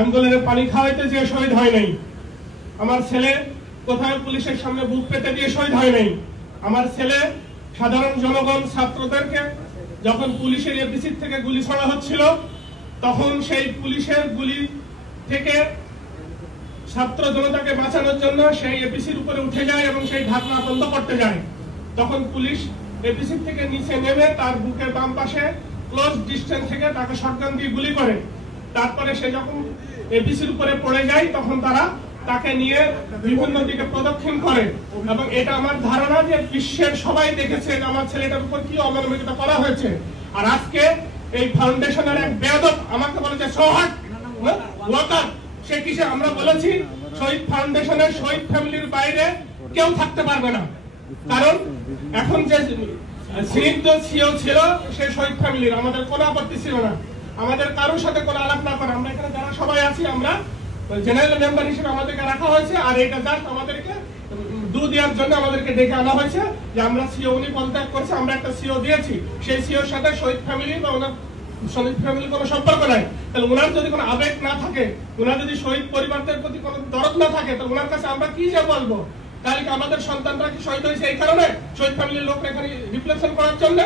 আন্দোলনের পানি খাওয়াইতে যে শহীদ হয় নাই, আমার ছেলে কোথায় পুলিশের সামনে বুক পেতে দিয়ে শহীদ হয় নাই, আমার ছেলে সাধারণ জনগণ ছাত্রদেরকে যখন পুলিশের এপিসি থেকে গুলি ছোড়া হচ্ছিল তখন সেই পুলিশের গুলি থেকে ছাত্র জনতাকে বাঁচানোর জন্য সেই এপিসির উপরে উঠে যায় এবং সেই ঢাকনা বন্ধ করতে যায়। তখন পুলিশ এপিসি থেকে নিচে নেমে তার বুকের বাম পাশে ক্লোজ ডিস্টেন্স থেকে তাকে শটগান দিয়ে গুলি করে। তারপরে সে যখন এপিসির উপরে পড়ে যায় তখন তারা তাকে নিয়ে বিভিন্ন দিকে প্রদক্ষিণ করে এবং এটা আমার ধারণা যে বিশ্বের সবাই দেখেছে যে আমার ছেলেটার উপর কি অমানবিকতা করা হয়েছে। আর আজকে এই ফাউন্ডেশনের এক বেয়াদব আমাকে বলেছে সোহাট ওয়াকার, সে কিসে আমরা বলেছি শহীদ ফাউন্ডেশনের শহীদ ফ্যামিলির বাইরে কেউ থাকতে পারবে না, কারণ এখন যে স্নিগ্ধ সিও ছিল সে শহীদ ফ্যামিলির, আমাদের কোনো আপত্তি ছিল না, আমাদের কারোর সাথে কোনো আলাপ না করে আমরা এখানে যারা সবাই আছি আমরা জেনারেল মেম্বার হিসেবে আমাদেরকে রাখা হয়েছে। আর এটা জাস্ট আমাদেরকে দেওয়ার জন্য আমাদেরকে ডেকে আনা হয়েছে যে আমরা সিও উনি পদত্যাগ করছে, আমরা একটা সিও দিয়েছি, সেই সিওর সাথে শহীদ ফ্যামিলি বা ওনার শহীদ ফ্যামিলির কোনো সম্পর্ক নাই। তাহলে ওনার যদি কোনো আবেগ না থাকে, ওনার যদি শহীদ পরিবারদের প্রতি কোনো দরদ না থাকে, তো ওনার কাছে আমরা কি যে বলবো? তাহলে কি আমাদের সন্তানরা কি শহীদ হয়েছে এই কারণে শহীদ ফ্যামিলির লোক এখানে রিফ্লেকশন করার জন্য?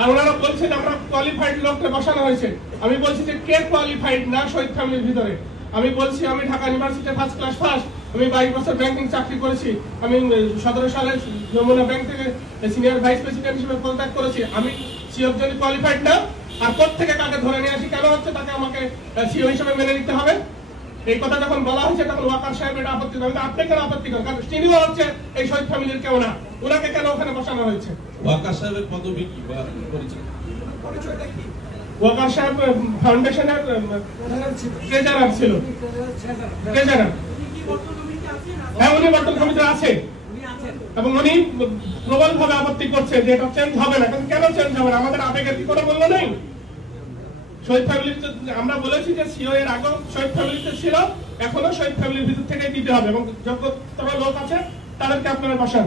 আর ওনারা বলছে যে আমরা কোয়ালিফাইড লোককে বসানো হয়েছে। আমি বলছি যে কে কোয়ালিফাইড না শহীদ ফ্যামিলির ভিতরে? আমি বলছি আমি Dhaka university first class first, আমি 22 বছর ব্যাংকিং চাকরি করেছি, আমি 17 সালে যমুনা ব্যাংক থেকে সিনিয়র ভাইস প্রেসিডেন্ট হিসেবে পদত্যাগ করেছি, আমি সিওর জন্য কোয়ালিফাইড না? আর কোত্থেকে কাকে ধরে নিয়ে আসি, কেন হচ্ছে তাকে আমাকে সিও হিসেবে মেনে নিতে হবে? এই কথা যখন বলা হয়েছে তখন ওয়াকার সাহেব এটা আপত্তি করেন। আপনি কেন আপত্তি করেন? কারণ তিনিও হচ্ছে এই শহীদ ফ্যামিলির কেউ না, ওনাকে কেন ওখানে বসানো হয়েছে? ওয়াকার সাহেবের পদবি কি বা পরিচয়টা কি? ওয়াকার সাহেব ফাউন্ডেশনের ট্রেজারার ছিল। ট্রেজারার, হ্যাঁ উনি বর্তমান কমিটিতে আছে এবং উনি প্রবল ভাবে আপত্তি করছে যে এটা চেঞ্জ হবে না। কেন চেঞ্জ হবে না? আমাদের আবেগের কি কোনো মূল্য নেই? শহীদ ফ্যামিলিতে আমরা বলেছি যে সিও এর আগেও শহীদ ফ্যামিলিতে ছিল, এখনো শহীদ ফ্যামিলির ভিতর থেকে দিতে হবে এবং যোগ্যতর লোক আছে তাদেরকে আপনারা বসান।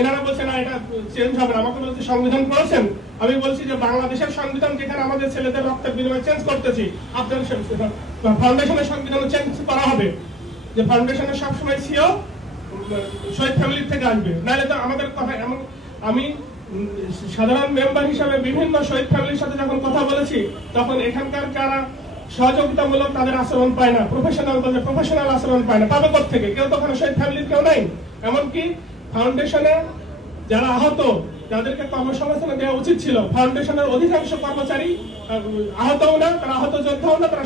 এনারা বলছেন না এটা চেঞ্জ হবে না, আমাকে বলছে সংবিধান পড়েছেন, আমি বলছি যে বাংলাদেশের সংবিধান যেখানে আমাদের ছেলেদের রক্তের বিনিময়ে চেঞ্জ করতেছি, আপনাদের ফাউন্ডেশনের সংবিধান চেঞ্জ করা হবে যে ফাউন্ডেশনের সবসময় সিও শহীদ ফ্যামিলির থেকে আসবে, নাহলে তো আমাদের কথা এমন। আমি সাধারণ মেম্বার হিসাবে বিভিন্ন শহীদ ফ্যামিলির সাথে যখন কথা বলেছি তখন এখানকার যারা সহযোগিতামূলক তাদের আচরণ পায় না, প্রফেশনাল আচরণ পায় না, পাবে কোত্থেকে? কেউ তো ওখানে শহীদ ফ্যামিলির কেউ নাই। এমনকি ফাউন্ডেশনে যারা আহত যাদেরকে কর্মসংস্থান দেওয়া উচিত ছিল, ফাউন্ডেশনের অধিকাংশ কর্মচারী আহতও না, তারা আহত যোদ্ধাও না, তারা